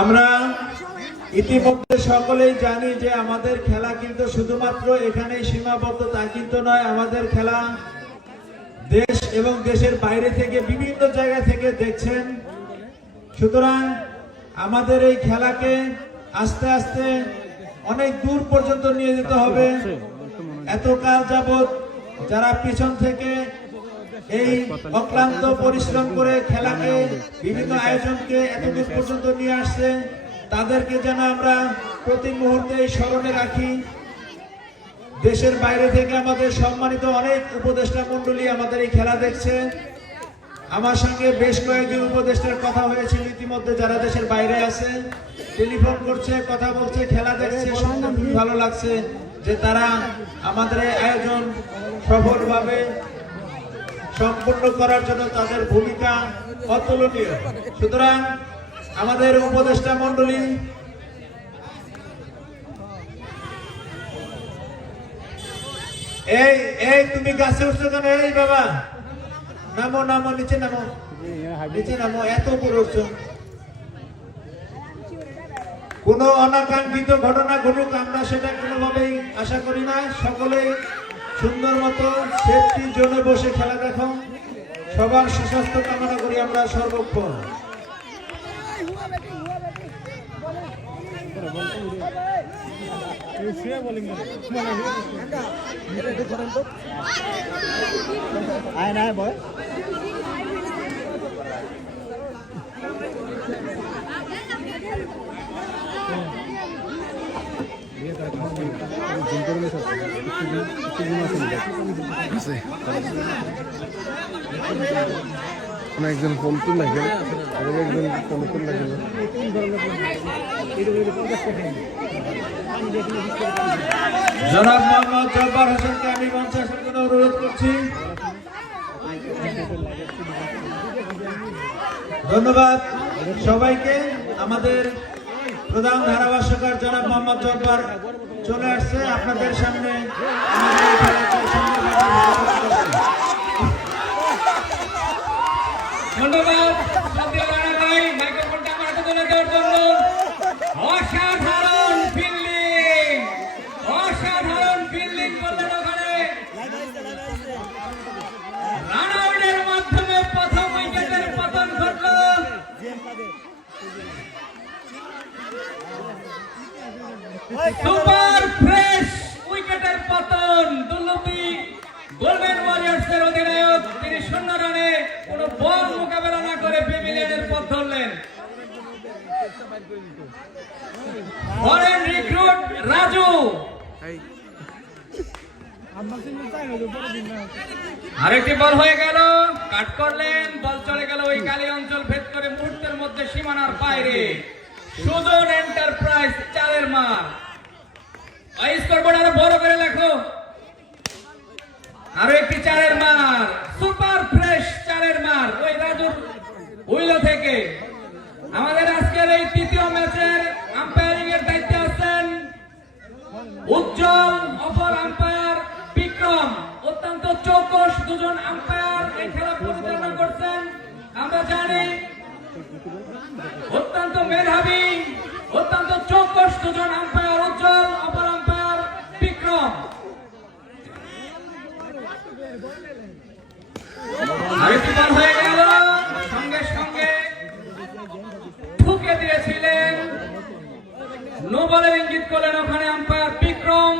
আমরা ইতিমধ্যে সকলেই জানি যে আমাদের খেলা কিন্তু শুধুমাত্র এখানেই সীমাবদ্ধ তা কিন্তু নয়। আমাদের খেলা দেশ এবং দেশের বাইরে থেকে বিভিন্ন জায়গা থেকে দেখছেন। সুতরাং আমাদের এই খেলাকে আস্তে আস্তে অনেক দূর পর্যন্ত নিয়ে যেতে হবে। এতকাল যাবৎ যারা পিছন থেকে এই অক্লান্ত পরিশ্রম করে খেলাকে বিভিন্ন আয়োজনকে এতদূর পর্যন্ত নিয়ে আসছে, তাদেরকে যেন আমরা প্রতি মুহূর্তে স্মরণে রাখি। দেশের বাইরে থেকে আমাদের সম্মানিত অনেক উপদেষ্টা মন্ডলী আমাদের এই খেলা দেখছে। আমার সঙ্গে বেশ কয়েকজন উপদেষ্টার কথা হয়েছিল ইতিমধ্যে, যারা দেশের বাইরে আছে, টেলিফোন করছে, কথা বলছে, খেলা দেখছে। শুনতে খুবই ভালো লাগছে যে তারা আমাদের এই আয়োজন সফলভাবে সম্পূর্ণ করার জন্য তাদের ভূমিকা অতুলনীয়। সুতরাং আমাদের উপদেষ্টা মন্ডলী এই তুমি গাছে উঠছো কেন? এই বাবা নামো নামো, নিচে নামো, নিচে নামো, এত উপরে উঠছো। কোন অনাকাঙ্ক্ষিত ঘটনা ঘটুক আমরা সেটা কোনোভাবেই আশা করি না। সকলেই সুন্দর মতো সেফটি জোনে বসে খেলা দেখো। সবার সুস্বাস্থ্য কামনা করি আমরা সর্বক্ষণ। একজন ফোন তুল লাগে, একজন ফোন তুল লাগে। জনাব মোহাম্মদ জব্বার হোসেনকে আমি মঞ্চে আসার জন্য অনুরোধ করছি। ধন্যবাদ সবাইকে। আমাদের প্রধান ধারাভাষ্যকার জনাব মোহাম্মদ জব্বার চলে আসছে আপনাদের সামনে। ধন্যবাদ মাইক্রোফোনটা আমার হাতে তুলে দেওয়ার জন্য। অসাধারণ ফিল্ডিং, অসাধারণ ফিল্ডিং করলেন ওখানে। রান আউটের মাধ্যমে প্রথম উইকেটের পতন ঘটল। সুপার ফ্রেশ উইকেটের পতন। দুর্লভী গোল্ডেন ওয়ারিয়র্সের অধিনায়ক তিনি 0 রানে কোন বল মোকাবেলা না করে প্যাভিলিয়নের পথ ধরলেন। ফরেন রিক্রুট রাজু আরেকটি বল হয়ে গেল, কাট করলেন, বল চলে গেল ওই কালী অঞ্চল ভেদ করে মুহূর্তের মধ্যে সীমানার বাইরে। সুজন এন্টারপ্রাইজ 4 মার। স্কোরবোর্ড আরো বড় করে লেখো। আরো একটি 4 মার, সুপার ফ্রেশ 4 মার ওই রাজুর উইলো থেকে। আমাদের আজকের এই তৃতীয় ম্যাচের আম্পায়ারিং এর দায়িত্বে আছেন উজ্জ্বল, অপর আম্পায়ার বিক্রম। অত্যন্ত চৌকস দুজন আম্পায়ার এই খেলা পরিচালনা করছেন। আমরা জানি অত্যন্ত মেধাবী, অত্যন্ত চৌকস দুজন আম্পায়ার, উজ্জ্বল, অপর আম্পায়ার বিক্রম। আরেকটি বল হয়ে গেল, সঙ্গে সঙ্গে ঠুকে দিয়েছিলেন, নো বলের ইঙ্গিত করলেন ওখানে আম্পায়ার বিক্রম।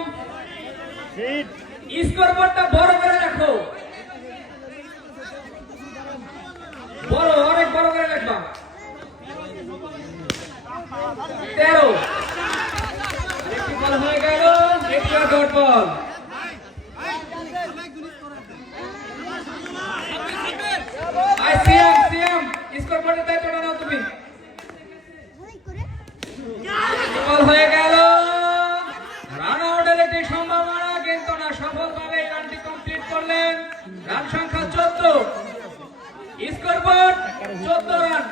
স্কোরবোর্ডটা বড় করে রাখো, বড়, অনেক বড় করে রাখবা। 13 একটি বল হয়ে গেল, একটি ডট বল। সিএম স্কোরবোর্ডের দায়িত্বটা নাও তুমি। বল হয়ে গেল, রান আউটের একটি সম্ভাবনা, কিন্তু না, সফলভাবে এই রানটি কমপ্লিট করলেন। রান সংখ্যা 14, স্কোরবোর্ড 14 রান।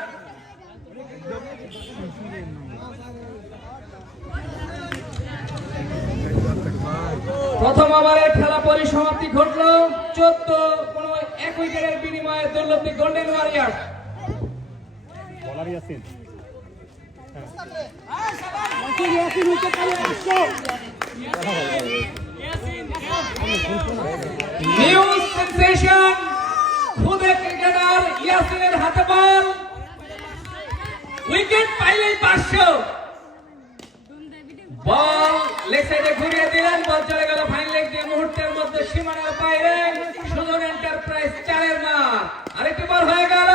প্রথম ওভারে খেলা পরিসমাপ্তি ঘটলো 14 কোন 1 উইকেটের বিনিময়ে দুর্লভী গোল্ডেন ওয়ারিয়ার। নিউ সেনসেশন খুদে ক্রিকেটার ইয়াসিনের হাতে বল, উইকেট পাইলেই 500। বল লেগ সাইডে ঘুরিয়ে দিলেন, বল চলে গেল ফাইন লেগ দিয়ে মুহূর্তের মধ্যে সীমানার বাইরে। সুজন এন্টারপ্রাইজ 4-এর মার। আরেকটি বল হয়ে গেল,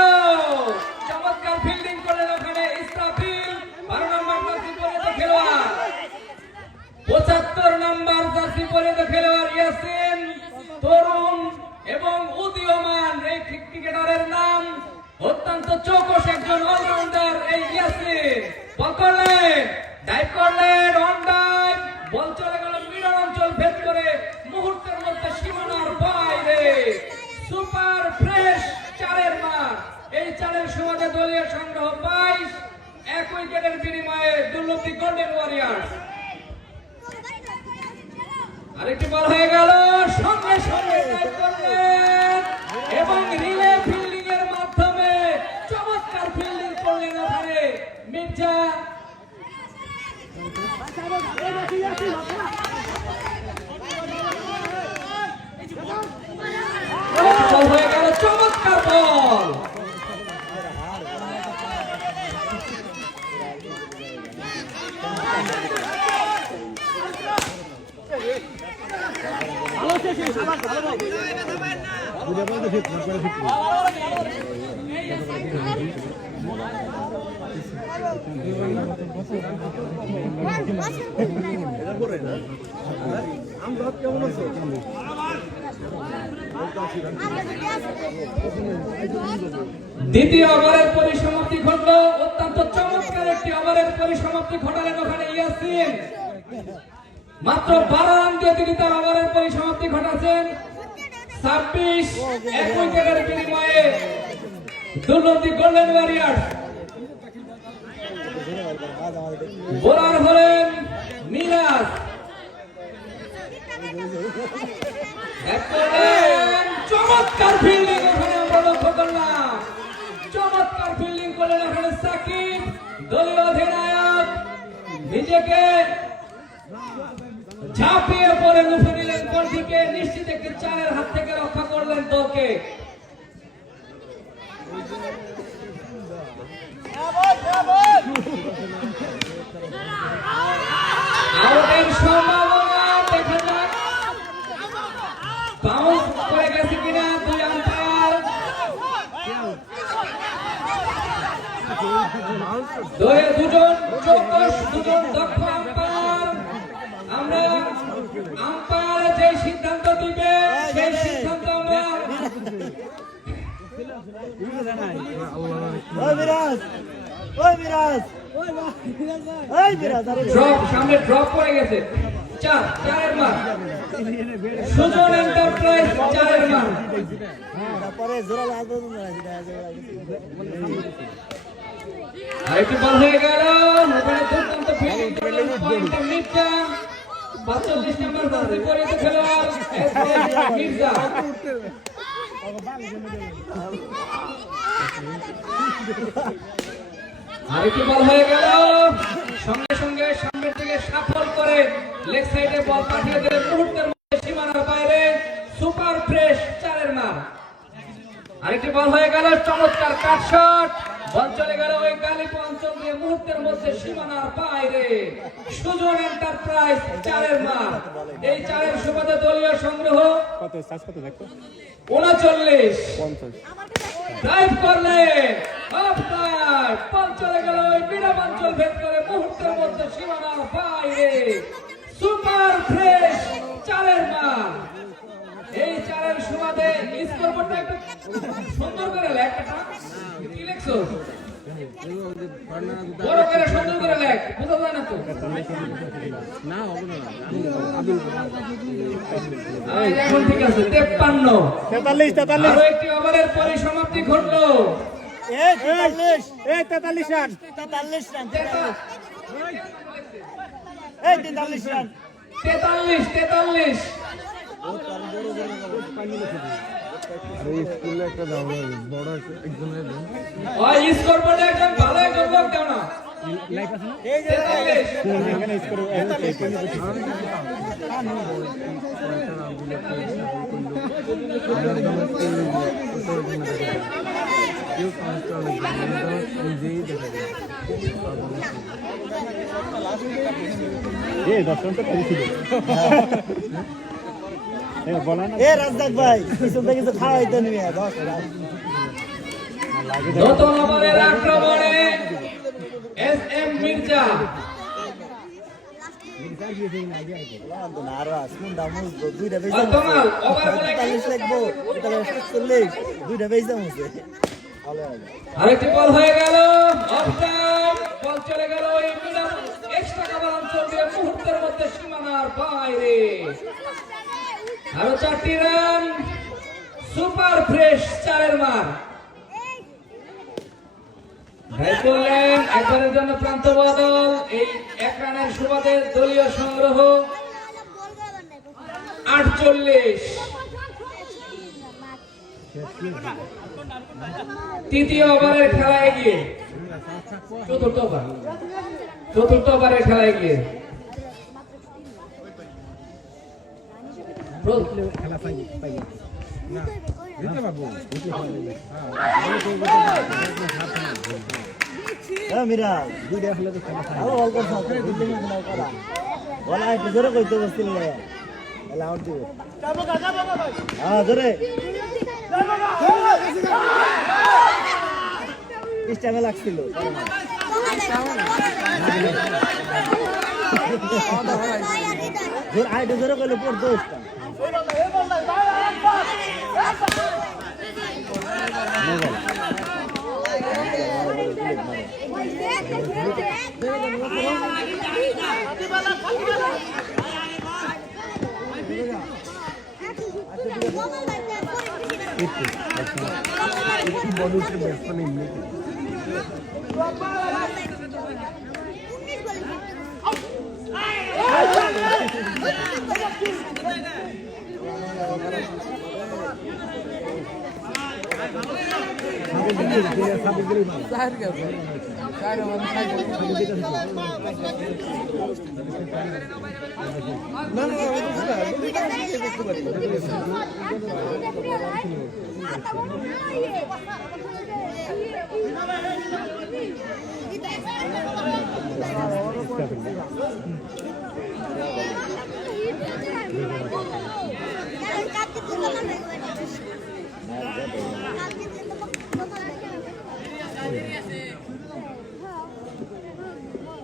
চমৎকার ফিল্ডিং করলেন ওখানে ইসরাফিল। 12 নম্বর জার্সি পরিহিত খেলোয়াড়, 75 নম্বর জার্সি পরিহিত খেলোয়াড় ইয়াসিন। তরুণ এবং উদীয়মান এই ক্রিকেটারের নাম, অত্যন্ত চৌকস একজন অলরাউন্ডার এই ইয়াসিন। বল করলেন, ডাইভ করলেন, অন ডাইভ, বল চলে গেল মিডল অঞ্চল ভেদ করে মুহূর্তের মধ্যে সীমানার বাইরে। সুপার ফ্রেশ 4-এর মার। এই 4-এর সুবাদে দলীয় সংগ্রহ 22, 1 উইকেটের বিনিময়ে দুর্লভী গোল্ডেন ওয়ারিয়ার। আরেকটি বল হয়ে গেল, সঙ্গে সঙ্গে ডাইভ করলেন এবং রিলে ফিল্ডিং এর মাধ্যমে চমৎকার ফিল্ডিং করলেন ওখানে মির্জা। বল হয়ে গেল, চমৎকার বল। দ্বিতীয় ওভারের পরিসমাপ্তি ঘটলো, অত্যন্ত চমৎকার একটি ওভারের পরিসমাপ্তি ঘটালেন ওখানে ইয়াসিন। মাত্র 12 রান দিয়ে তিনি তার ওভারের পরিসমাপ্তি ঘটাচ্ছেন। 26, 1 উইকেটের বিনিময়ে দুর্লভী গোল্ডেন ওয়ারিয়ার্স। বোলার হলেন মিরাজ, চমৎকার ফিল্ডিং ওখানে আমরা লক্ষ্য করলাম। চমৎকার ফিল্ডিং করলেন ওখানে সাকিব, দলীয় অধিনায়ক। নিজেকে ঝাঁপিয়ে পড়ে লুফে নিলেন কণ্ঠিকে, নিশ্চিত একটি 4-এর হাত থেকে রক্ষা করলেন দলকে। আউটের সম্ভাবনা দেখা যাক, বাউন্স করে গেছে কিনা। 2 আম্পায়ার, 2জন চৌকস, 2জন দক্ষ আম্পায়ার। আমরা আম্পায়ার যে সিদ্ধান্ত দিবে সেই সিদ্ধান্ত আমরা ড্রপ, সামনে ড্রপ করে গেছে। 4-এর মার। সুজন এন্টারপ্রাইজ 4-এর মার। আরেকটি বল হয়ে গেল, ওখানে দুর্দান্ত ফিল্ডিং করলেন পয়েন্টে মির্জা। 45 নম্বর জার্সি পরিহিত খেলোয়াড় মির্জা। আরেকটি বল হয়ে গেল, সঙ্গে সঙ্গে সামনের দিকে সাফল করে লেগ সাইডে বল পাঠিয়ে দিলেন মুহূর্তের মধ্যে সীমানার বাইরে। সুপার ফ্রেশ 4-এর মার। আরেকটি বল হয়ে গেল, চমৎকার কাট শট, বল চলে গেল ওই গালিব অঞ্চল দিয়ে মুহূর্তের মধ্যে সীমানার বাইরে। সুজন এন্টারপ্রাইজ 4-এর মার। এই 4-এর সুবাদে দলীয় সংগ্রহ 39। ড্রাইভ করলেন, অফ সাইড, বল চলে গেল ওই মিডল অঞ্চল ভেদ করে মুহূর্তের মধ্যে সীমানার বাইরে। সুপার ফ্রেশ 4-এর মার। এই 4-এর সুবাদে স্কোরবোর্ডটা একটু সুন্দর করে লেখ, কি লেখছো? বড় করে সুন্দর করে লেখ, বোঝা যায় না তো। এখন ঠিক আছে, 53। আরো একটি ওভারের পরিসমাপ্তি ঘটলো। 43 রান। 43 আর এই স্কুলে একটা দাম বড় একজনের ওই স্কোর বোর্ডে একজন ভালো একজন লোক দাও না। 43 রাজদাক ভাই কিছু থেকে কিছু খাওয়াইতে নিয়ে নতুন ওভারের আক্রমণে SM মির্জা আরো আসুন দামু দুইটা বেশি বর্তমান ওভার বলে 45 লাগবো এটা 40 দুইটা বেশি হচ্ছে আরেকটি বল হয়ে গেল অফসাইড বল চলে গেল এই মিডল এক্সট্রা কভার অঞ্চল দিয়ে মুহূর্তের মধ্যে সীমানার বাইরে আরো 4টি রান সুপার ফ্রেশ 4-এর মার ভাই করলেন একবারের জন্য প্রান্ত বদল এই 1 রানের সুবাদে দলীয় সংগ্রহ 48 তৃতীয় ওভারের খেলা এগিয়ে চতুর্থ ওভারের খেলা এগিয়ে মিরা দুইটা খেলে তো খেলা খায় অল্প থাকে দুইটা খেলা করা বলা একটু জোরে কইতে বসছিল এলা আউট দিব হ্যাঁ জোরে ইস্টামে লাগছিল জোর আইটু জোরে কইলে পড় দোস্ত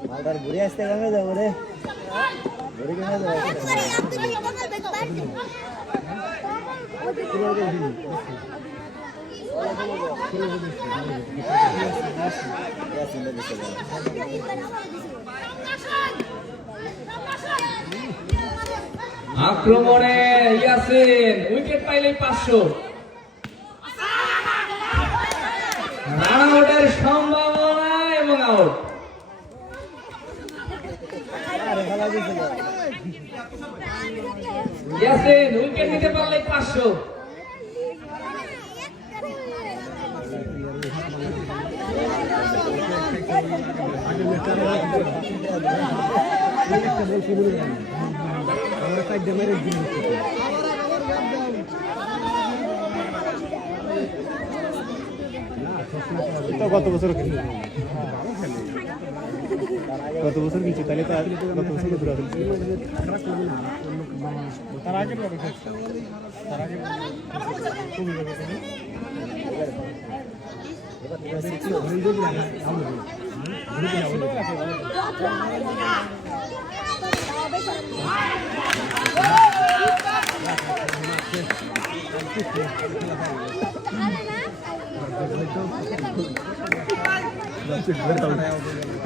মালদার ঘুরে আসতে কেমন যাবো রে ঘুরে কেমন যাবো আক্রমণে ইয়াসিন উইকেট পাইলে 500 রান আউটের সম্ভাবনা এবং আউট ইয়াসিন উইকেট নিতে পারলে 500 গত বছর কিছু তাহলে তো গত বছর তার আগে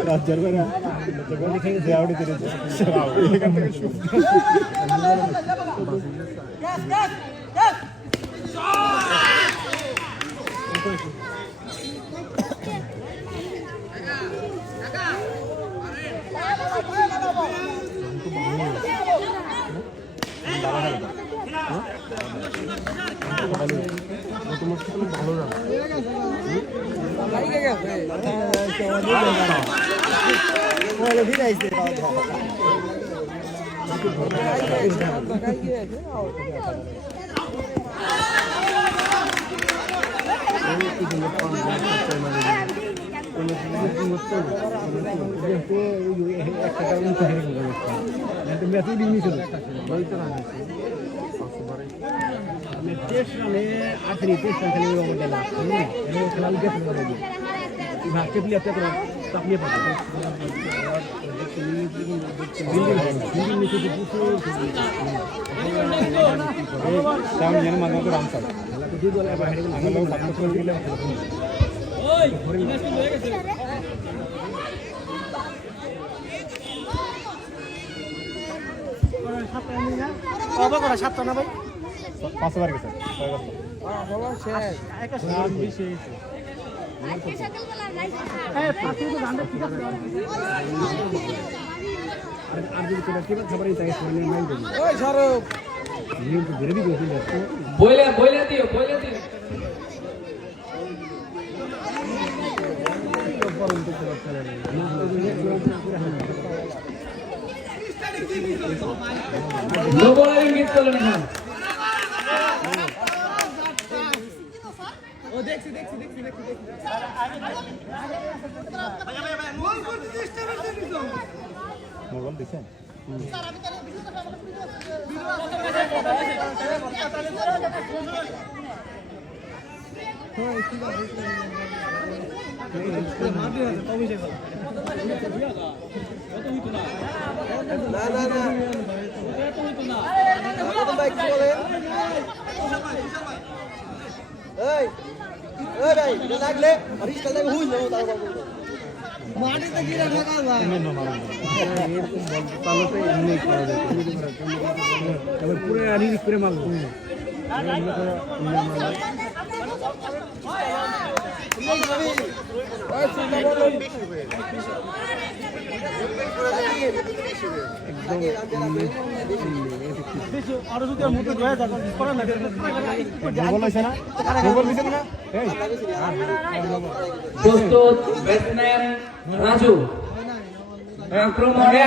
রাজ্যের বেড়া যে আউড়ি দিয়েছে এখান থেকে ভালো না সাতটা না ভাই 500 বার গেছে বইলে দিও লোবলের ইঙ্গিত করলেন এখন মোবাইল দিছেন লাগলে মাটিতে গিয়ে থাকা যায় পুরো রিলিজ করে মারবো প্রস্তুত ব্যাটসম্যান রাজু আক্রমণে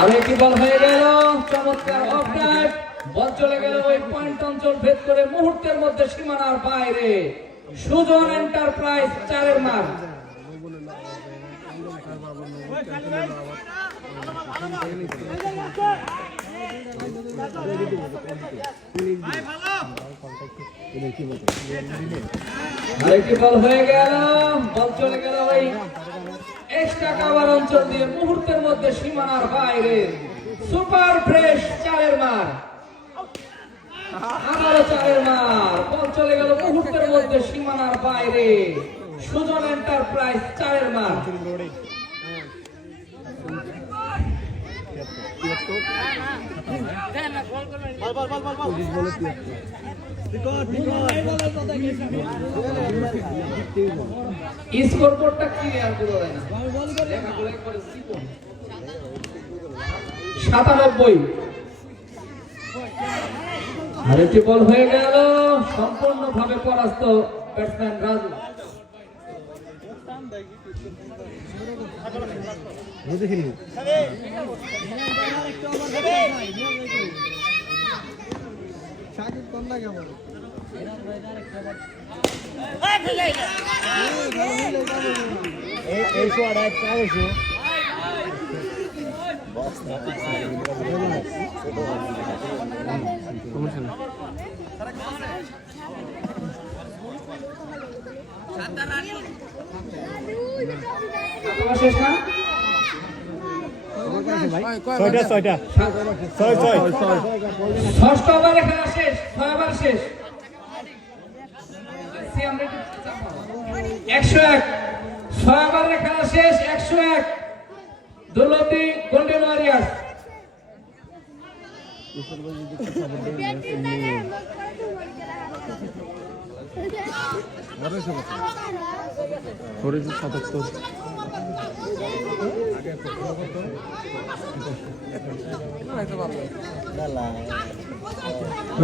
আর একটি বল হয়ে গেল চমৎকার অফসাইড বল চলে গেল ওই পয়েন্ট অঞ্চল ভেদ করে মুহূর্তের মধ্যে সীমানার বাইরে সুজন এন্টারপ্রাইজ 4-এর মার আরেকটি বল হয়ে গেল বল চলে গেল ওই এক্সট্রা কাভার অঞ্চল দিয়ে মুহূর্তের মধ্যে সীমানার বাইরে সুপার ফ্রেশ 4-এর মার আবারও 4-এর মার বল চলে গেল মুহূর্তের মধ্যে সীমানার বাইরে সুজন এন্টারপ্রাইজ 4-এর মার স্কোরবোর্ডটা ক্লিয়ার করে দেয় না 97 আরেকটি বল হয়ে গেল সম্পূর্ণভাবে পরাস্ত ব্যাটসম্যান রাজু শেষ না ষষ্ঠ ওভারে খেলা শেষ 6 ওভার শেষ 101 6 ওভারে খেলা শেষ 101 দৌলতী গোল্ডেন ওয়ারিয়ার্স করেছে 77।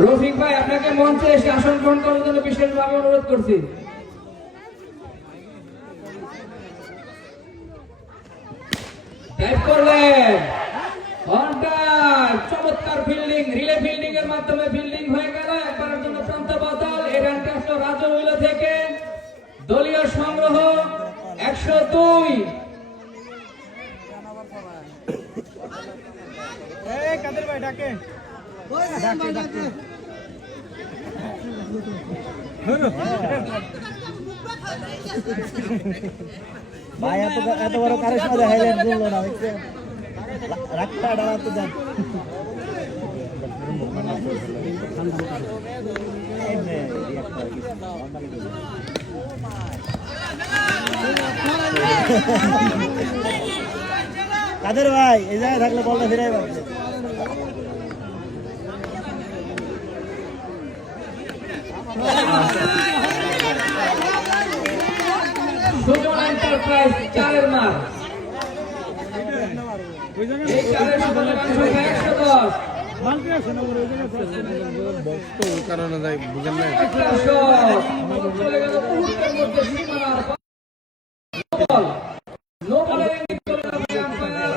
রফিক ভাই আপনাকে মঞ্চে এসে আসন গ্রহণ করার জন্য বিশেষভাবে অনুরোধ করছি। টাইপ করলেন চমৎকার ফিল্ডিং, রিলে ফিল্ডিং এর মাধ্যমে ফিল্ডিং হয়ে গেল। একবারের জন্য প্রান্ত বদল। এই রানটা আসলো রাজু উইলো থেকে। দলীয় সংগ্রহ 102। কাদের ভাই ডাকে ভাই এত বড় কারিশমা দেখাইলেন, বললো না দেখছেন রাখটা ডালাতে যান। কাদের ভাই এই জায়গায় থাকলে বলটা ফিরাই পারছে। সুজন এন্টারপ্রাইজ 4 মার। এই 4 সকলের সংখ্যা 110। কারণে যাই বুঝেন না। একটা শট চলে গেল মুহূর্তের মধ্যে সীমানার বল। নো বলের ইঙ্গিত করলেন আম্পায়ার।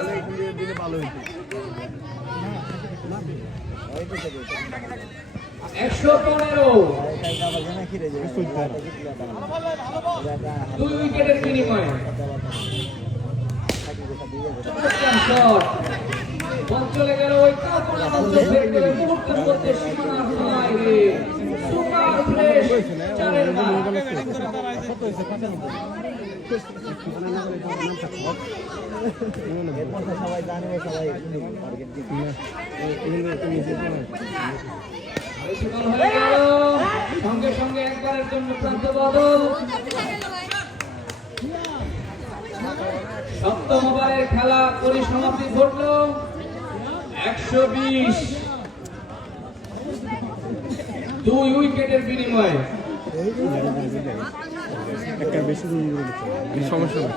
115। 2 উইকেটের বিনিময়ে শট। বল চলে গেল ওই কাপড় অঞ্চল বের করে মুহূর্তের মধ্যে সীমানার বাইরে। সুপার ফ্রেশ 4 মার। সবাই জানবে, সবাই বেশিক্ষণ হয়ে গেল। সঙ্গে সঙ্গে একবারের জন্য প্রান্ত বদল। সপ্তম ওভারের খেলা পরিসমাপ্তি ঘটল 120। 2 উইকেটের বিনিময়ে। একটা বেশি সমস্যা নেই।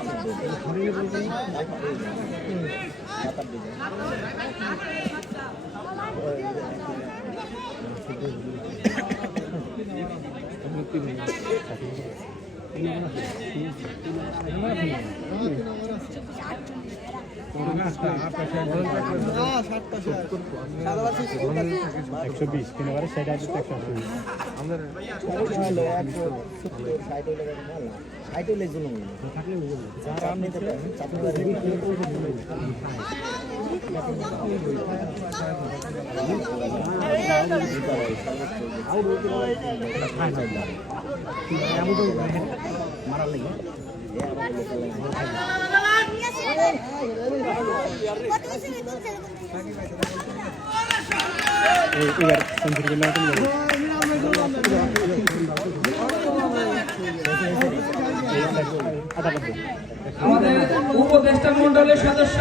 আমাদের উপদেষ্টা মন্ডলের সদস্য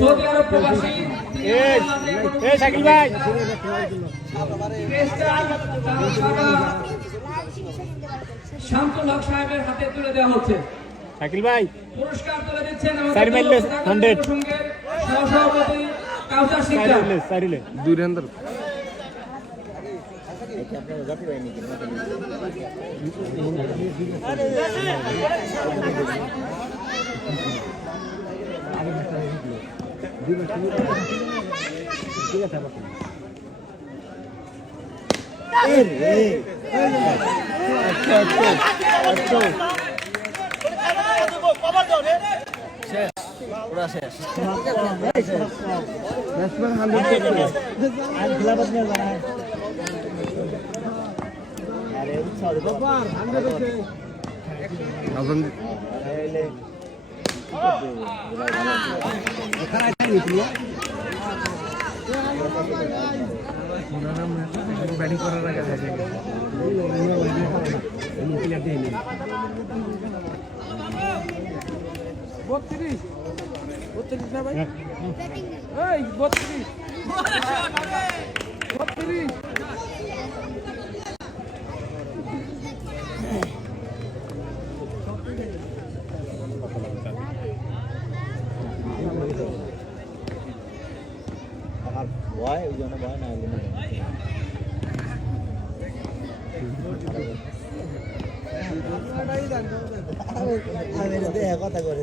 সৌদি আরব প্রবাসী শাকিল ভাই শামসুল হক সাহেবের হাতে তুলে দেওয়া হচ্ছে। শাকিল ভাই পুরস্কার তুলে দিচ্ছেন প্রসঙ্গের সহসভাপতি কাউসার সিকদার। দুই রান ব্যাটিং করার আগে না ভাই, এই 32 ভয় ওই জন্য ভয় না হলে না আমি দেখা কথা করে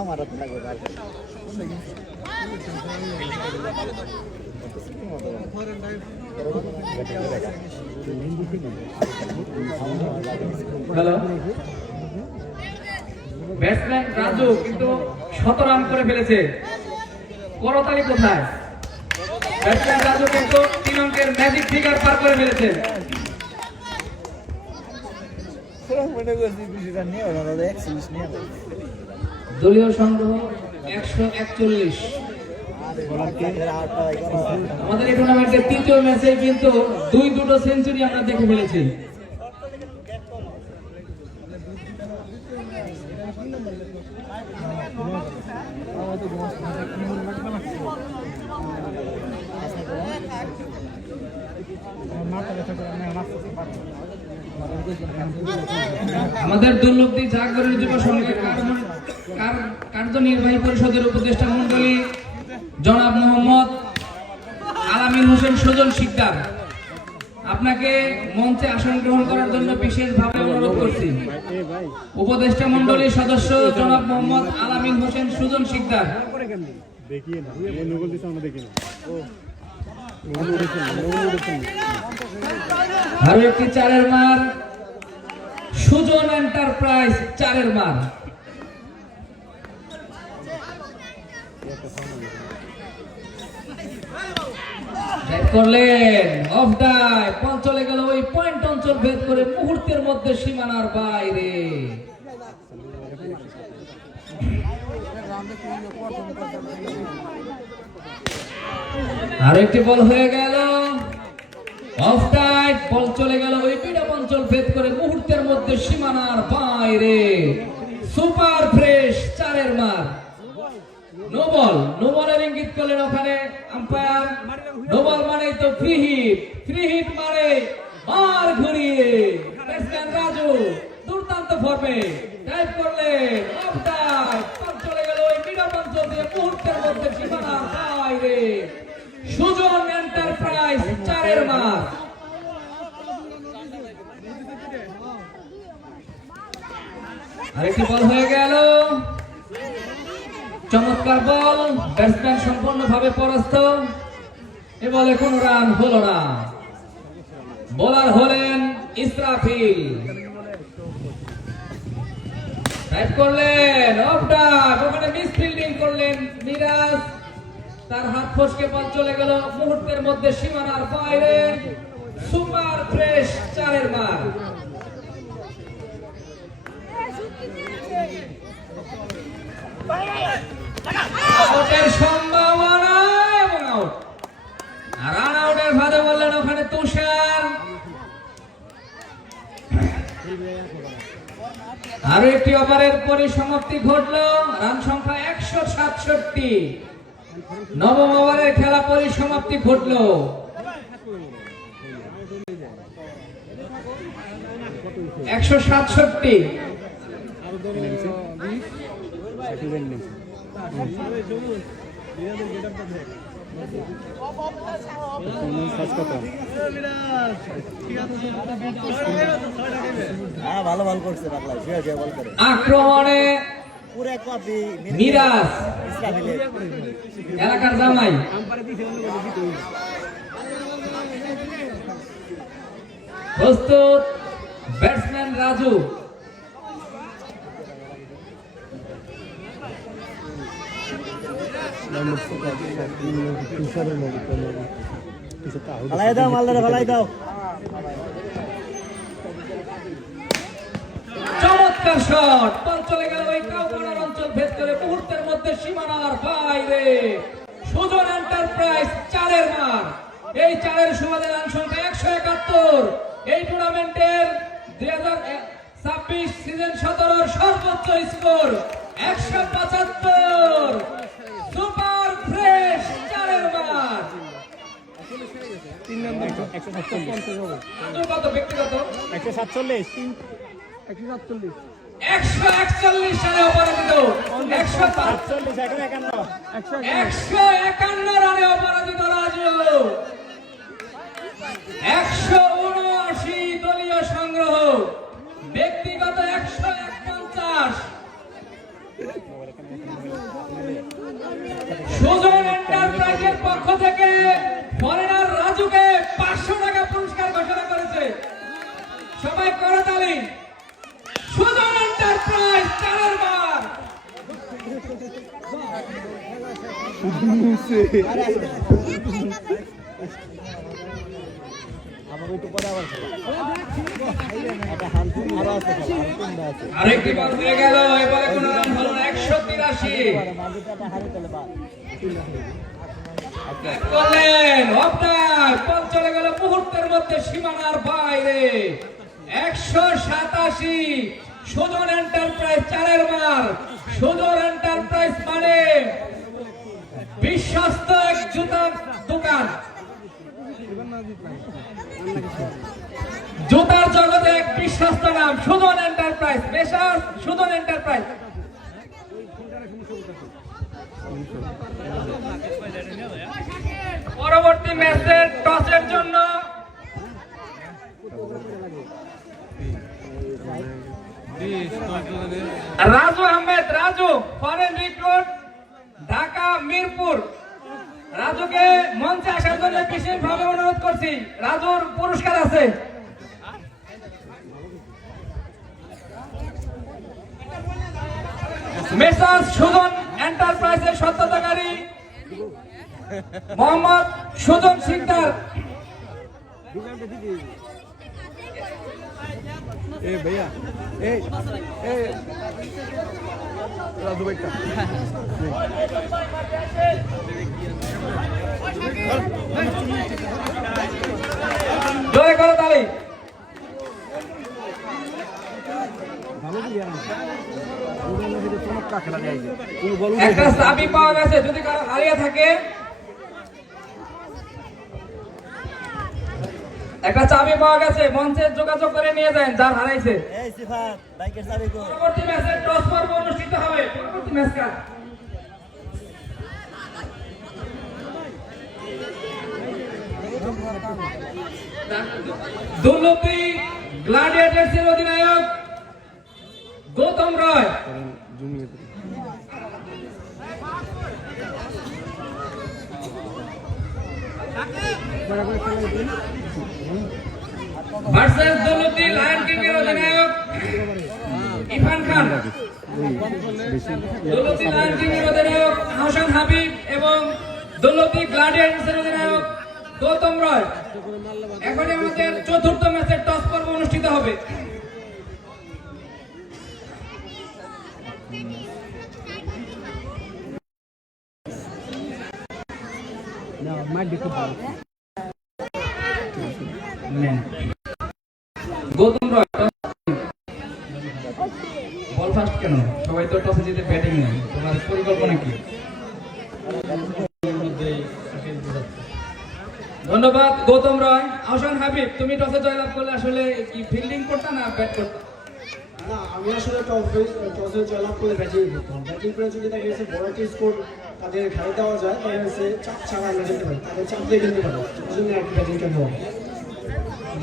আমার হ্যালো, ব্যাটসম্যান রাজু কিন্তু ১৭ রান করে ফেলেছে। করতালি কোথায়? ব্যাটসম্যান রাজু কিন্তু ৩ অঙ্কের ম্যাজিক ফিগার পার করে ফেলেছে। মনে করছি ২০ রান নিয়ে ১৪০ নিয়ে দলীয় সংগ্রহ ১৪১। আমাদের এই টুর্নামেন্টের তৃতীয় ম্যাচে কিন্তু দুটো সেঞ্চুরি আমরা দেখে ফেলেছি। আমাদের দুর্লভী জাগরণী যুব সংঘের কার্যনির্বাহী পরিষদের উপদেষ্টা মন্ডলী জনাব মোহাম্মদ আলামিন হোসেন সুজন শিকদার, আপনাকে মঞ্চে আসন গ্রহণ করার জন্য বিশেষভাবে অনুরোধ করছি। উপদেষ্টা মন্ডলীর সদস্য জনাব মোহাম্মদ আলামিন হোসেন সুজন শিকদার। আরো একটি 4-এর মার, সুজন এন্টারপ্রাইজ 4-এর মার। করলেন অফ ডাই, বল চলে গেল ওই পয়েন্ট অঞ্চল ভেদ করে মুহূর্তের মধ্যে সীমানার বাইরে। আর একটি বল হয়ে গেল অফ টাইট, বল চলে গেল ওই মিডপ অঞ্চল ভেদ করে মুহূর্তের মধ্যে সীমানার বাইরে। সুপার ফ্রেশ 4-এর মার। নো বল, নো বলের ইঙ্গিত করলেন ওখানে আম্পায়ার। নো বল মানে তো ফ্রি হিট, ফ্রি হিট মানে মার ঘুরিয়ে। ব্যাটসম্যান রাজু দুর্দান্ত ফর্মে টাইপ করলেন অফ টাইট, বল চলে গেল ওই মিডপ অঞ্চল দিয়ে মুহূর্তের মধ্যে সীমানার বাইরে। সুজন এন্টারপ্রাইজ 4-এর মার। আরেকটি বল হয়ে গেল, চমৎকার বল, ব্যাটসম্যান সম্পূর্ণভাবে পরাস্ত। এ বলে কোনো রান হলো না। বোলার হলেন ইসরাফিল। টাইপ করলেন অফ ডাক, ওখানে মিস ফিল্ডিং করলেন মিরাজ। তার হাত ফসকে বল চলে গেল মুহূর্তের মধ্যে সীমানার বাইরে। সুপার ফ্রেশ 4-এর মার। আউটের সম্ভাবনা এবং আউট। রান আউটের ভাদে বললেন ওখানে তুষার। আরো একটি ওভারের পরিসমাপ্তি ঘটলো, রান সংখ্যা 167। নবম ওভারের খেলা পরিসমাপ্তি ঘটলো। একশো 167। ভালো বল করছে আক্রমণে মিরাজ এলাকার জামাই। প্রস্তুত ব্যাটসম্যান রাজু। তুষারের মতো ফালাই দাও মালদারে ফালাই দাও চমৎকার শট, বল চলে গেল ওই কাউপাড়ার অঞ্চল ভেদ করে মুহূর্তের মধ্যে সীমানার বাইরে। সুজন এন্টারপ্রাইজ 4-এর মার। এই 4-এর সুবাদে রান সংখ্যা 171। এই টুর্নামেন্টের 2026 সিজন 17-র সর্বোচ্চ স্কোর 175। সুপার ফ্রেশ 4-এর মার। কত ব্যক্তিগত 141 রানে অপরাজিত, 151 রানে অপরাজিত রাজু। 179 দলীয় সংগ্রহ, ব্যক্তিগত 151। সুজন এন্টারপ্রাইজের পক্ষ থেকে ফরেনার রাজুকে 500 টাকা পুরস্কার ঘোষণা করেছে। সবাই করতালি। সুজন এন্টারপ্রাইজ 4-এর মার। আমাকে একটু পরে আবার একটা হানফুল আরো আছে আরেকটি বল হয়ে গেল, এবারে কোন রান হলো না। 183 মাঝেটা হারে চলে বা করলেন অফটার। বল চলে গেল মুহূর্তের মধ্যে সীমানার বাইরে। 187। সুজন এন্টারপ্রাইজ 4-এর মার। সুজন এন্টারপ্রাইজ মানে বিশ্বস্ত এক জুতার দোকান, জুতার জগতে এক বিশ্বস্ত নাম সুজন এন্টারপ্রাইজ। মেসার সুজন এন্টারপ্রাইজ। পরবর্তী ম্যাচের টসের জন্য রাজু আহমেদ, রাজু ফরেন রিক্রুট, ঢাকা মিরপুর। রাজুকে মঞ্চে আসার জন্য বিশেষভাবে অনুরোধ করছি। রাজুর পুরস্কার আছে। মেসার্স সুজন এন্টারপ্রাইজের সত্যতাকারী মোহাম্মদ সুজন সিকদার। भैया राजू भाई জোরে করো তালি। একটা চাবি পাওয়া গেছে, যদি কারো হারিয়ে থাকে একটা চাবি পাওয়া গেছে, মঞ্চে যোগাযোগ করে নিয়ে যান যার হারাইছে। এই সিফাত বাইকের চাবি কো পরবর্তী ম্যাচে টস পর্ব অনুষ্ঠিত হবে। পরবর্তী ম্যাচটা দুর্লভী গ্ল্যাডিয়েটরসের অধিনায়ক গৌতম রয়। ভার্সেস দৌলতী লায়ন কিং এর অধিনায়ক ইরফান খান। দৌলতী লায়ন কিং এর অধিনায়ক হাসান হাবিব এবং দৌলতী গ্ল্যাডিয়েটরসের অধিনায়ক গৌতম রয়। এখন আমাদের চতুর্থ ম্যাচের টস পর্ব অনুষ্ঠিত হবে। গৌতম রয় বল ফাস্ট কেন? সবাই তো টসে জিতে ব্যাটিং নেয়, তোমার পরিকল্পনা কি? ধন্যবাদ গৌতম রয়। আহসান হাবিব, তুমি টসে জয়লাভ করলে আসলে কি ফিল্ডিং করতে না ব্যাট করতে? না, আমি আসলে টসে জয়লাভ করলে ব্যাটিং করতাম। ব্যাটিং করে যদি তাকে এসে বড় একটা স্কোর তাদের খেলে দেওয়া যায়, তাহলে এসে চাপ ছাড়া আমরা যেতে পারি, তাদের চাপ দিয়ে খেলতে পারি। এই জন্য একটা ব্যাটিংটা নেওয়া।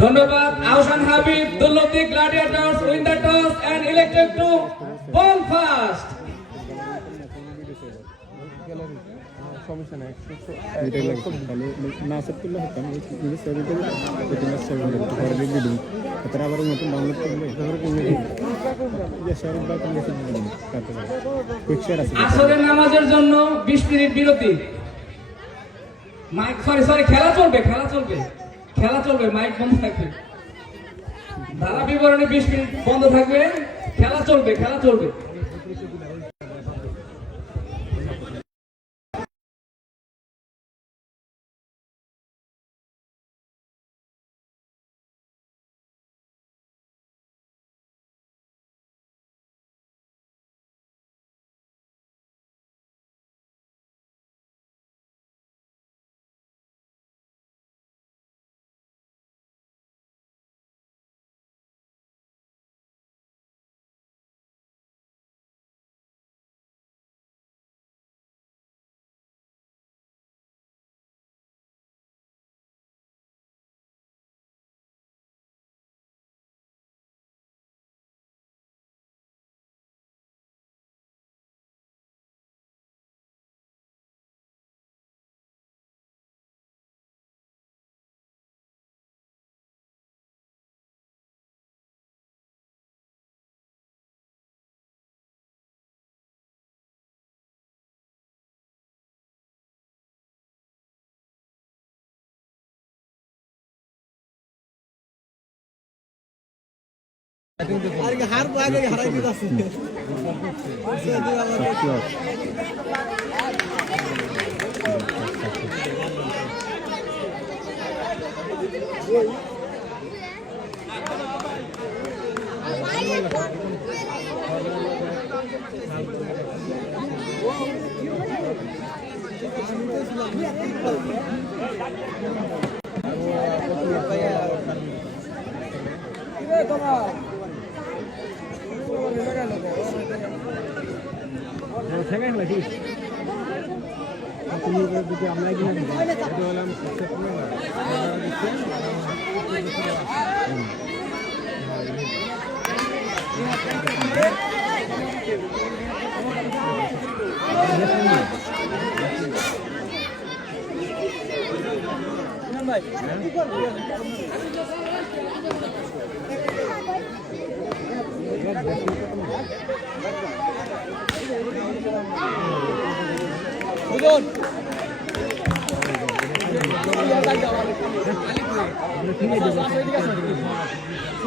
ধন্যবাদ আহসান হাবিব। দুর্লভী gladiators win the toss and elected to bowl first. সমস্যা নাই না সব করলে হতাম তারা আবার নতুন ডাউনলোড করবে তারপরে কিনে দিবে যে শরীফ ভাই কিনে দিবে তারপরে পিকচার আছে আসরের নামাজের জন্য 20 মিনিট বিরতি। মাইক সরি খেলা চলবে মাইক বন্ধ থাকবে। ধারা বিবরণী 20 মিনিট বন্ধ থাকবে, খেলা চলবে।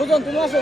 আমরা তুমি আসো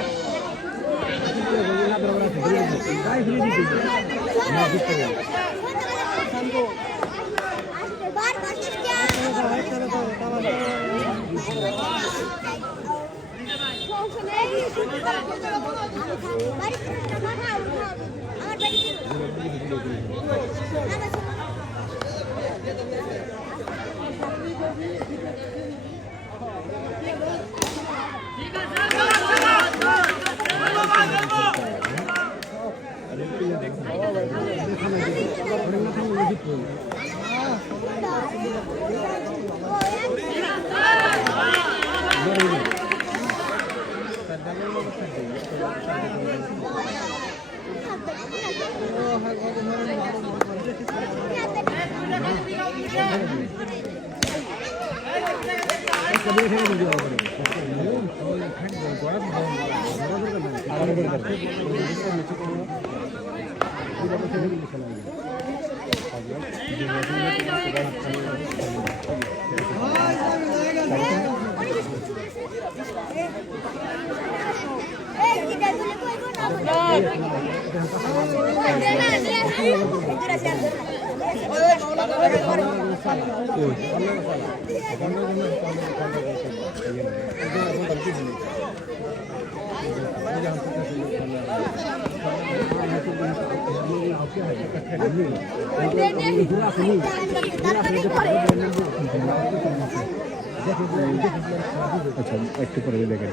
আচ্ছা একটু পরে দেখেন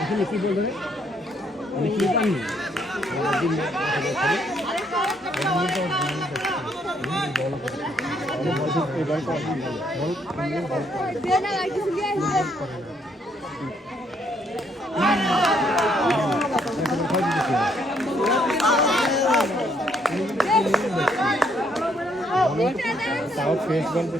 এখানে কি বলবে আমি কি পাইনি তাও ফ্রেশ বলবে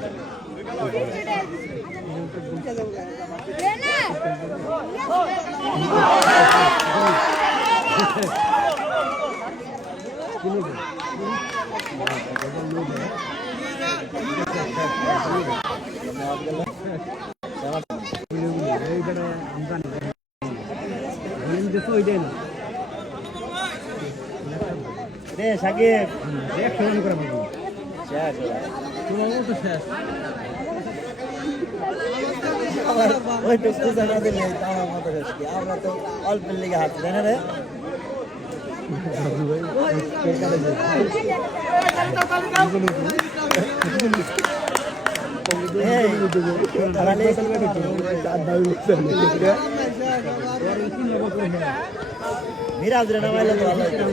রে সাকিব খেলাম করে বলবো শেষ তোমার তো শেষ ওই টুকু জায়গা দিলে আমার মতো শেষ কি আমরা তো অল্পের লেগে হাত দেয় না রে মিরাজ রে নামাইলে তো ভালো খেলতে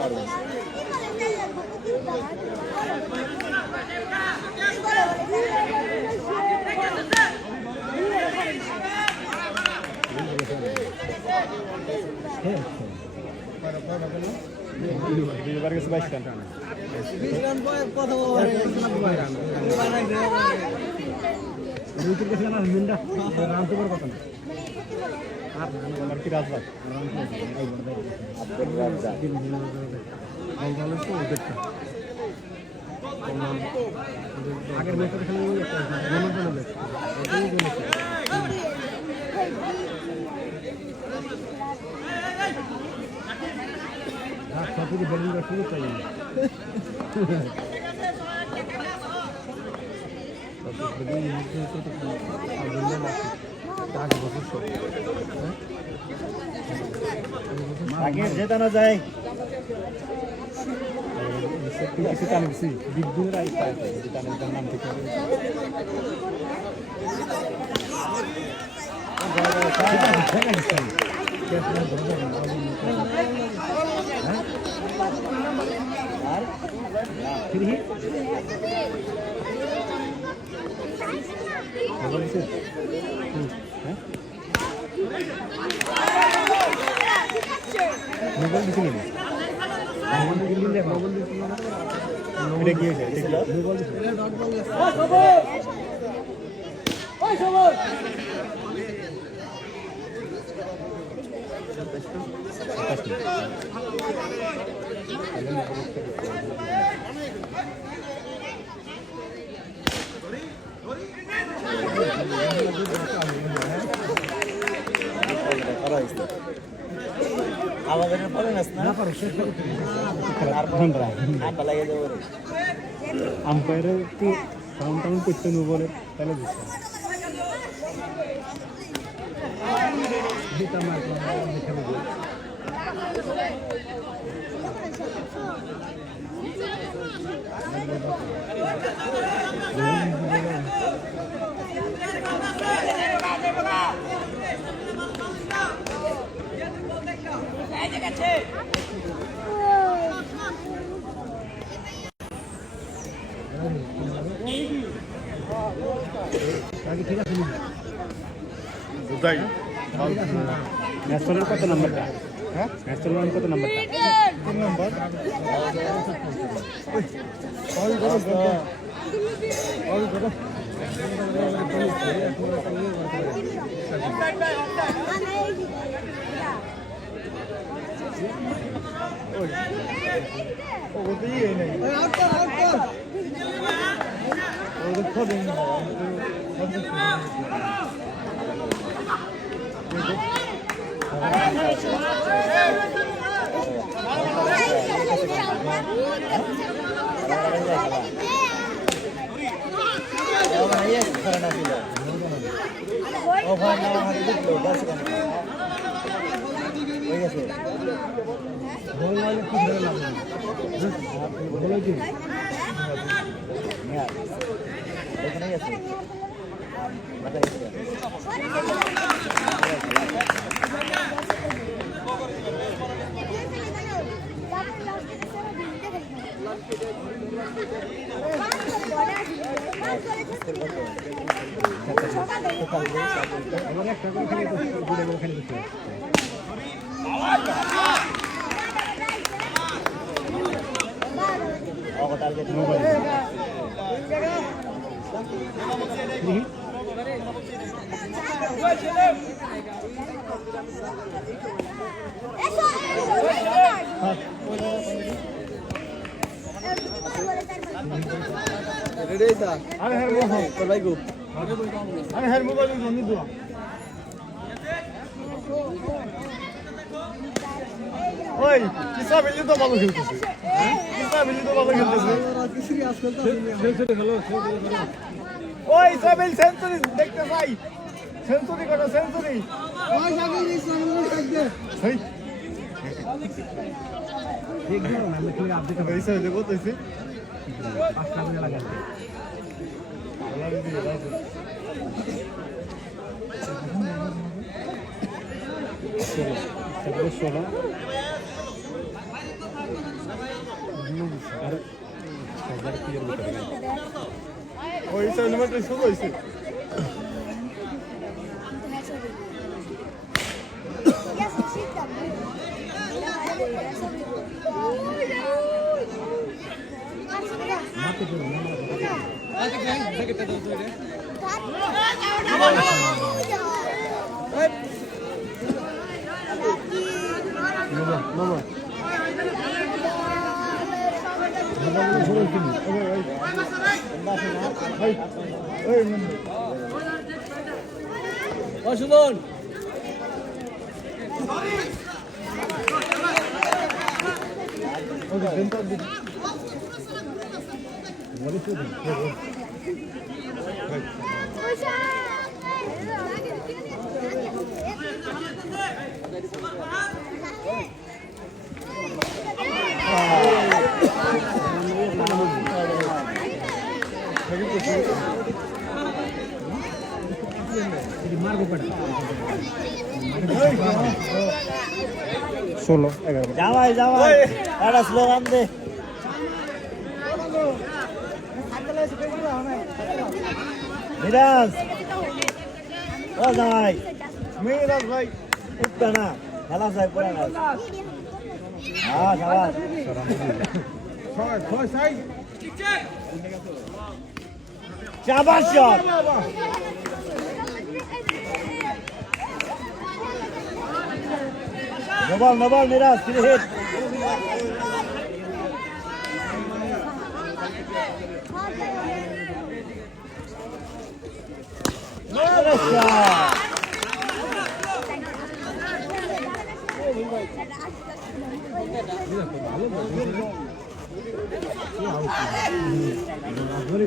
পারবে দুইবার গেছে 22 রান রুচির কাছে আমার মিন্ডা রান তো বড় কথা না আর কি রাজবাগ আগের ম্যাচটা খেলে সবকিছু বোলিং করার সুযোগ চাই আগে জেতানো যায় কিছু টানে দিচ্ছি বিদ্যুতের আগে পায় টানের নাম থেকে আর মোবাইল দিচ্ছি এটা গিয়ে যায় আমাদের পরে না ঠান্ডা লাগে যাবো আম্পায়ারের একটু সাউন্ড টাউন্ড করতে নেবো বলে তাহলে দিচ্ছে ঠিক আছে ন্যাশনালের কত নাম্বারটা হ্যাঁ ন্যাশনাল কত নাম্বারটা 3 নম্বর ওই কিসা বিলি তো ভালো খেলতেছে কিসা বিলি তো ভালো খেলতেছে ওই সাবিল সেঞ্চুরি দেখতে চাই সেঞ্চুরি করো সেঞ্চুরি ওই জায়গা এই সামনে থাকবে এই ঠিক না আমি কি আপডেট হইছে দেখো তো এসে 5 টাকা লাগা ওই সেলিব্রেট শুরু হইছে অশুভন ষোলো 11 জামাই জামাই একটা স্লোগান দে মিরাজ ও জামাই মিরাজ ভাই উঠবে না খেলা চাই পড়ে না হ্যাঁ সাবাস ছয় সাই সাবাস শট নবল মিরাজ ফ্রি হিট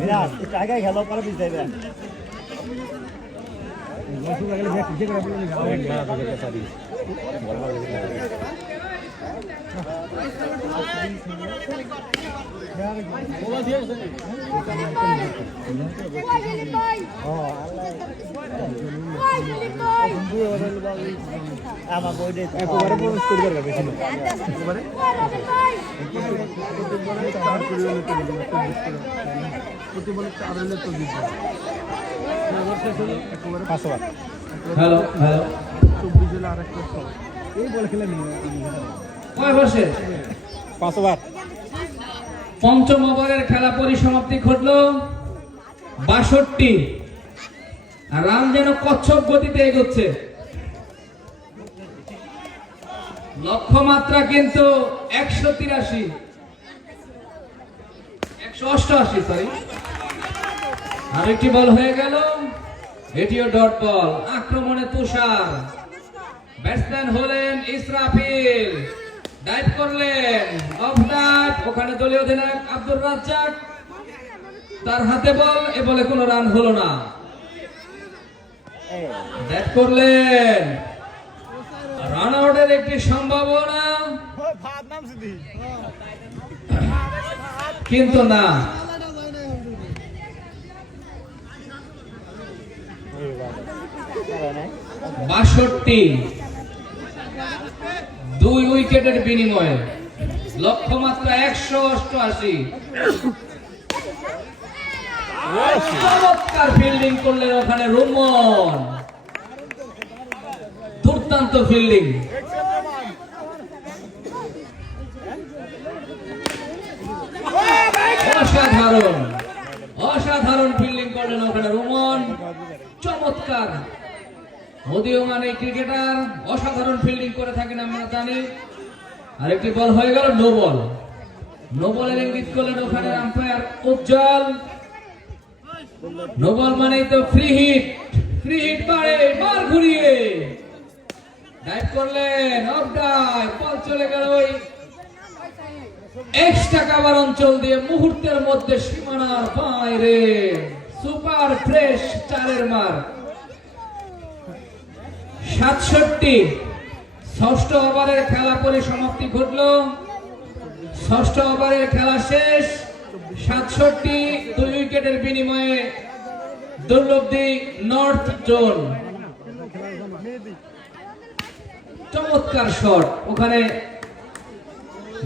মিরাজ একটু আগে খেলো পরে বুঝতে হবে আমার বইটা একবারে প্রবেশ করবে না বেশি না হ্যালো হ্যালো এই বল খেলে কয় বসে 5 ওভার পঞ্চম ওভারের খেলা পরিসমাপ্তি ঘটলো 62 রান যেন কচ্ছপ গতিতে এগোচ্ছে লক্ষ্যমাত্রা কিন্তু 188 সরি আরেকটি বল হয়ে গেল, এটিও ডট বল। আক্রমণে তুষার, ব্যাটসম্যান হলেন ইসরাফিল, ডাইভ করলেন, অফ ডাইভ, ওখানে দলীয় অধিনায়ক আব্দুর রাজ্জাক, তার হাতে বল, এ বলে কোনো রান হলো না। ব্যাট করলেন, রান আউটের একটি সম্ভাবনা, ভাত নাম সিদ্ধি কিন্তু না। 62, 2 উইকেটের বিনিময়ে লক্ষ্যমাত্রা 188। চমৎকার ফিল্ডিং করলেন ওখানে রুমন, দুর্দান্ত ফিল্ডিং। অসাধারণ অসাধারণ ফিল্ডিং করলেন ওখানে রুমন, চমৎকার। উদীয়মান এই ক্রিকেটার অসাধারণ ফিল্ডিং করে থাকেন, আমরা জানি। আরেকটি বল হয়ে গেল নো বল। নো বলের ইঙ্গিত করলেন ওখানে আম্পায়ার উজ্জ্বল। নো বল মানেই তো ফ্রি হিট, ফ্রি হিট মারে, মার ঘুরিয়ে ডাইভ করলেন, অফ ডাইভ, বল চলে গেল ওই এক্সট্রা কাভার অঞ্চল দিয়ে, মুহূর্তের মধ্যে সীমানার বাইরে। সুপার ফ্রেশ 4 মার। 67, ষষ্ঠ ওভারের খেলা পরিসমাপ্তি ঘটল। ষষ্ঠ ওভারের খেলা শেষ। 67, 2 উইকেটের বিনিময়ে দুর্লভদি নর্থ জোন। চমৎকার শট ওখানে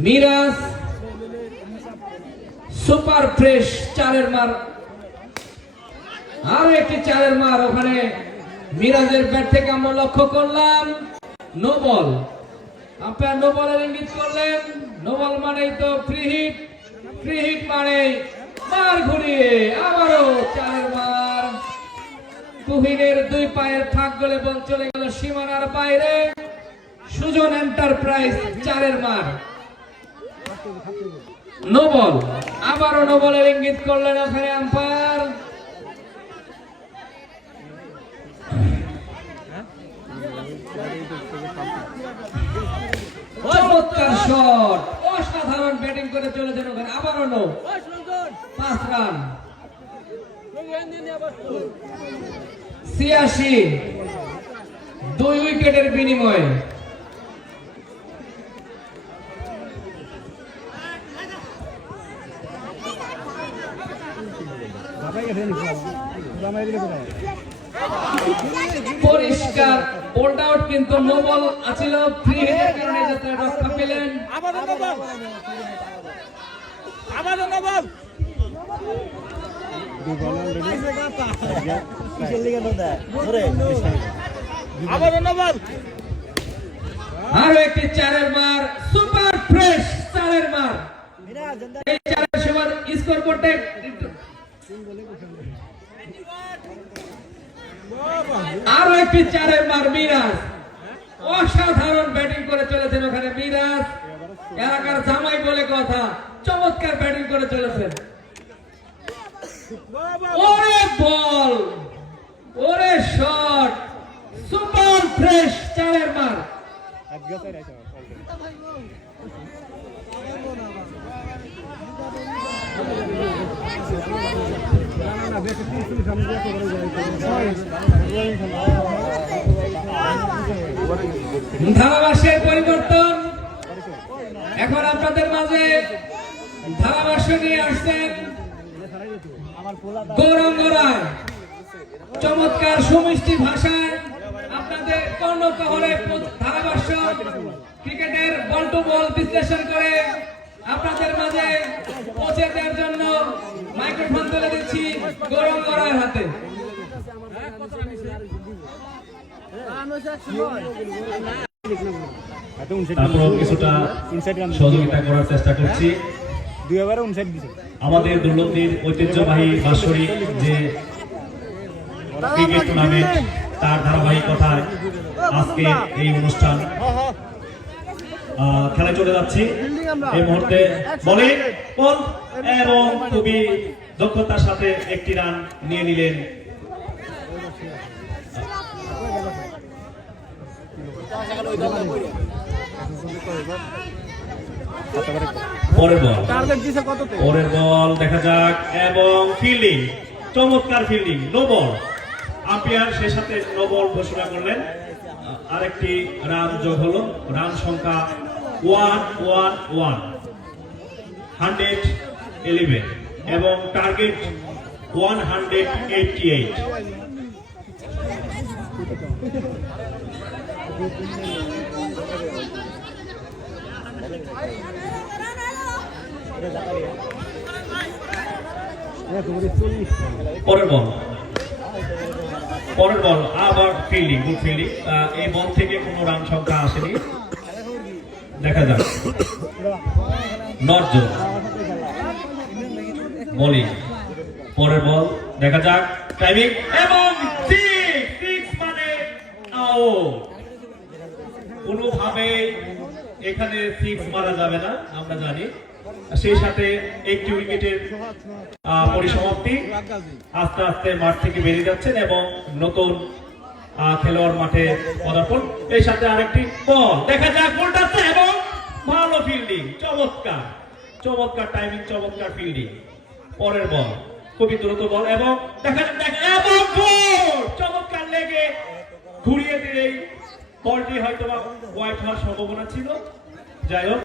মিরাজ, সুপার ফ্রেশ 4 মার। আরো একটি 4 মার ওখানে মিরাজের ব্যাট থেকে আমরা লক্ষ্য করলাম। নো বল, আম্পায়ার নো বলের ইঙ্গিত করলেন। নো বল মানেই তো ফ্রি হিট, ফ্রি হিট মানে মার ঘুরিয়ে আবারও 4 মার। তুহিনের 2 পায়ের ফাঁক গলে বল চলে গেল সীমানার বাইরে। সুজন এন্টারপ্রাইজ 4 মার। নো বল, আবারও নো বলের ইঙ্গিত করলেন ওখানে আম্পায়ার। চমৎকার শট, অসাধারণ ব্যাটিং করে চলেছেন ওখানে, আবারও নো। 5 রান। 86, 2 উইকেটের বিনিময়ে। পরিষ্কার বোল্ড আউট, কিন্তু নো বল আছিল। ফ্রি হিটের কারণে যাত্রা রক্ষা পেলেন। আবার নো বল, আবার নো বল। আবার নো বল। আরো একটি 4 মার, সুপার ফ্রেশ 4 মার। এই 4 সময় স্কোর করতে আরো একটি 4 মার মিরাজ। অসাধারণ ব্যাটিং করে চলেছেন ওখানে মিরাজ, এলাকার জামাই বলে কথা। চমৎকার ব্যাটিং করে চলেছেন। ওরে বল, ওরে শট, সুপার ফ্রেশ 4 মার। ধারাভাষ্যের পরিবর্তন, এখন আপনাদের মাঝে ধারাভাষ্য নিয়ে আসছেন গৌরাঙ্গ রায়। চমৎকার সুমিষ্টি ভাষায় আপনাদের কর্ণকহরে ধারাভাষ্য ক্রিকেটের বল টু বল বিশ্লেষণ করে আপনাদের মাঝে পৌঁছে দেওয়ার জন্য মাইক্রোফোন তুলে দিচ্ছি গৌরাঙ্গ রায়ের হাতে। তারপর কিছুটা সহযোগিতা করার চেষ্টা করছি। আমাদের দুর্লভদের ঐতিহ্যবাহী বাৎসরিক যে ক্রিকেট টুর্নামেন্ট, তার ধারাবাহিকতায় আজকে এই অনুষ্ঠান খেলায় চলে যাচ্ছি। এই মুহূর্তে বলিং বল এবং খুবই দক্ষতার সাথে একটি রান নিয়ে নিলেন পরের বল টার্গেট দিছে কততে? পরের বল দেখা যাক এবং ফিল্ডিং চমৎকার ফিল্ডিং নো বল আম্পায়ার সে সাথে নো বল ঘোষণা করলেন আরেকটি রান যোগ হলো রান সংখ্যা 111 এবং টার্গেট 188 পরের বল আবার ফিল্ডিং গুড ফিল্ডিং এই বল থেকে কোনো রান সংখ্যা আসেনি দেখা যাক নট জোন বোলিং পরের বল দেখা যাক টাইমিং এবং সিক্স মানে আউট কোনোভাবে এখানে সিক্স মারা যাবে না আমরা জানি সেই সাথে একটি উইকেটের পরিসমাপ্তি আস্তে আস্তে মাঠ থেকে বেরিয়ে যাচ্ছেন এবং নতুন খেলোয়াড় মাঠে পদার্পণ এই সাথে আরেকটি বল দেখা যাক বলটা এবং ভালো ফিল্ডিং চমৎকার টাইমিং চমৎকার ফিল্ডিং পরের বল খুবই দ্রুত বল এবং দেখা যাক এবং চমৎকার লেগে ঘুরিয়ে দিলেই বলটি হয়তো ওয়াইড হওয়ার সম্ভাবনা ছিল যাই হোক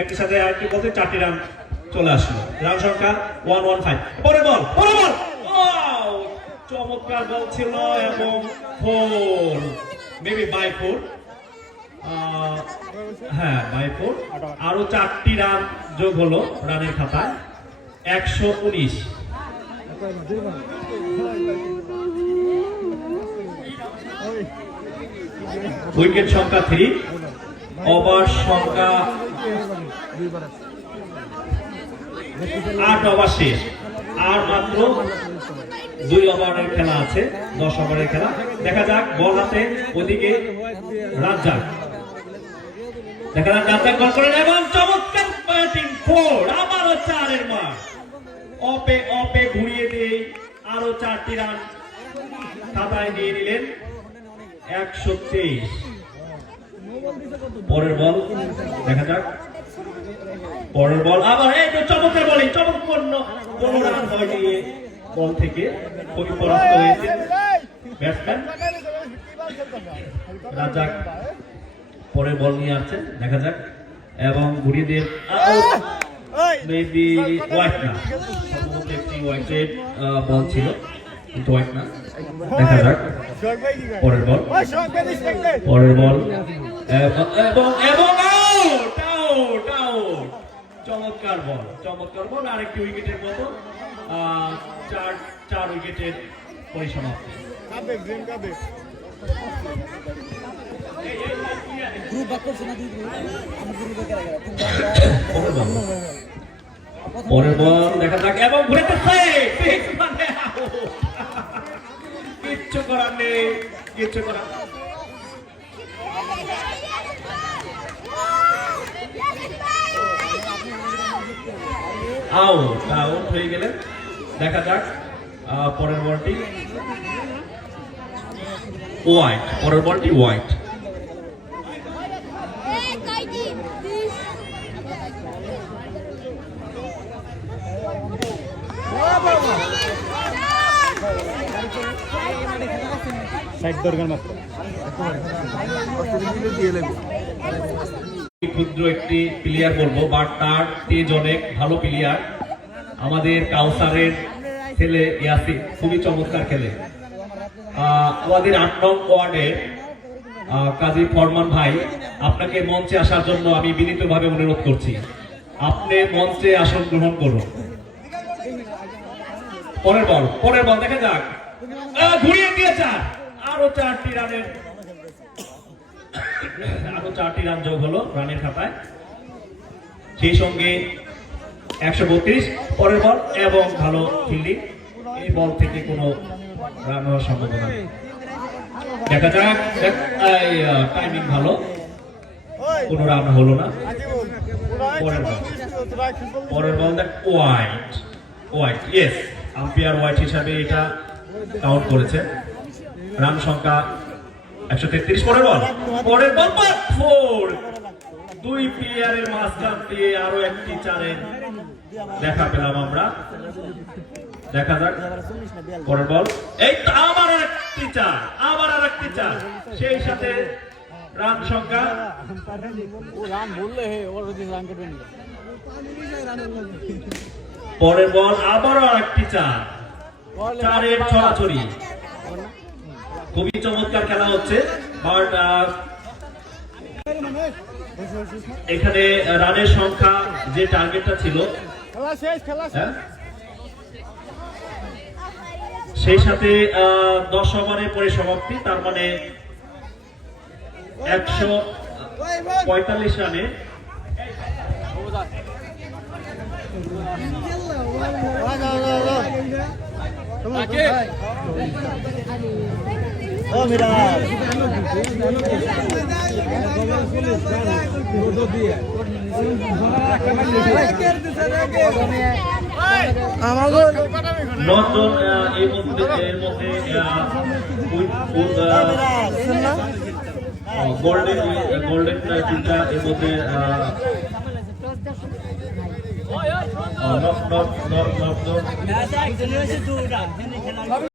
একই সাথে আরেকটি বলতে 4টি রান চলে আসলো রান সংখ্যা 115 পরের বল চমৎকার বল ছিল এবং 4 মেবি বাই 4 হ্যাঁ বাই 4 আরো 4টি রান যোগ হলো রানের খাতায় 119 উইকেট সংখ্যা 3 ওভার সংখ্যা 8 ওভার শেষ আর মাত্র 2 ওভারের খেলা আছে 10 ওভারের খেলা দেখা যাক বল হাতে ওদিকে রাজ্জাক দেখা যাক রাজ্জাক বল করেন এবং চমৎকার ব্যাটিং 4 আবারও 4 এর মার অপে ঘুরিয়ে দিয়ে আরো 4টি রান খাতায় নিয়ে নিলেন 123 পরের বল দেখা যাক পরের বল আবার একটু চমৎকার বলিং চমৎকার কোনো রান হয়নি বল থেকে খুবই পরাস্ত হয়েছে ব্যাটসম্যান রাজ্জাক পরের বল নিয়ে আসছেন দেখা যাক এবং ঘুরিয়ে দিয়ে মেবি ওয়াইড না সম্ভবত একটি ওয়াইডেড বল ছিল কিন্তু ওয়াইড না দেখা যাক পরের বল এবং আউট চমৎকার বল আরেকটি উইকেটের মতো 4 উইকেটের পরিসমাপ্তি পরের বল দেখা যাক এবং ঘুরেতেছে কিচ্ছু করার নেই আউট হয়ে গেলেন দেখা যাক পরের বলটি ওয়াইড ক্ষুদ্র একটি প্লেয়ার বলবো বাট তার তেজ অনেক ভালো প্লেয়ার আমাদের কাউসারের ছেলে ইয়াসিন খুবই চমৎকার খেলে আমাদের 8 নং ওয়ার্ডের কাজী ফরমান ভাই আপনাকে মঞ্চে আসার জন্য আমি বিনীতভাবে অনুরোধ করছি আপনি মঞ্চে আসন গ্রহণ করুন পরের বল দেখা যাক ঘুরিয়ে দিয়ে আরো 4টি রান যোগ হলো রানের খাতায় সেই সঙ্গে 132 পরের বল এবং ভালো ফিল্ডিং এই বল থেকে কোনো রান হওয়ার সম্ভাবনা নেই দেখা যাক টাইমিং ভালো কোনো রান হলো না। পরের বল দেখ wide, wide, yes, umpire wide হিসাবে এটা কাউন্ট করেছে। রান সংখ্যা 133। পরের বল 4। দুই প্লেয়ারের মাঝখান দিয়ে আরো একটি চারের দেখা পেলাম আমরা। দেখা যাক পরের বল, এই তো আবার একটি চার, সেই সাথে রান সংখ্যা পরের বল আবারও আরেকটি চারের ছড়াছড়ি। খুবই চমৎকার খেলা হচ্ছে, বাট এখানে রানের সংখ্যা যে টার্গেটটা ছিল হ্যাঁ, সেই সাথে 10 ওভারের পরিসমাপ্তি, তার মানে 145 রানে ও মিরাজ লন্ডন এর মধ্যে গোল্ডেন তিনটা এর মধ্যে নট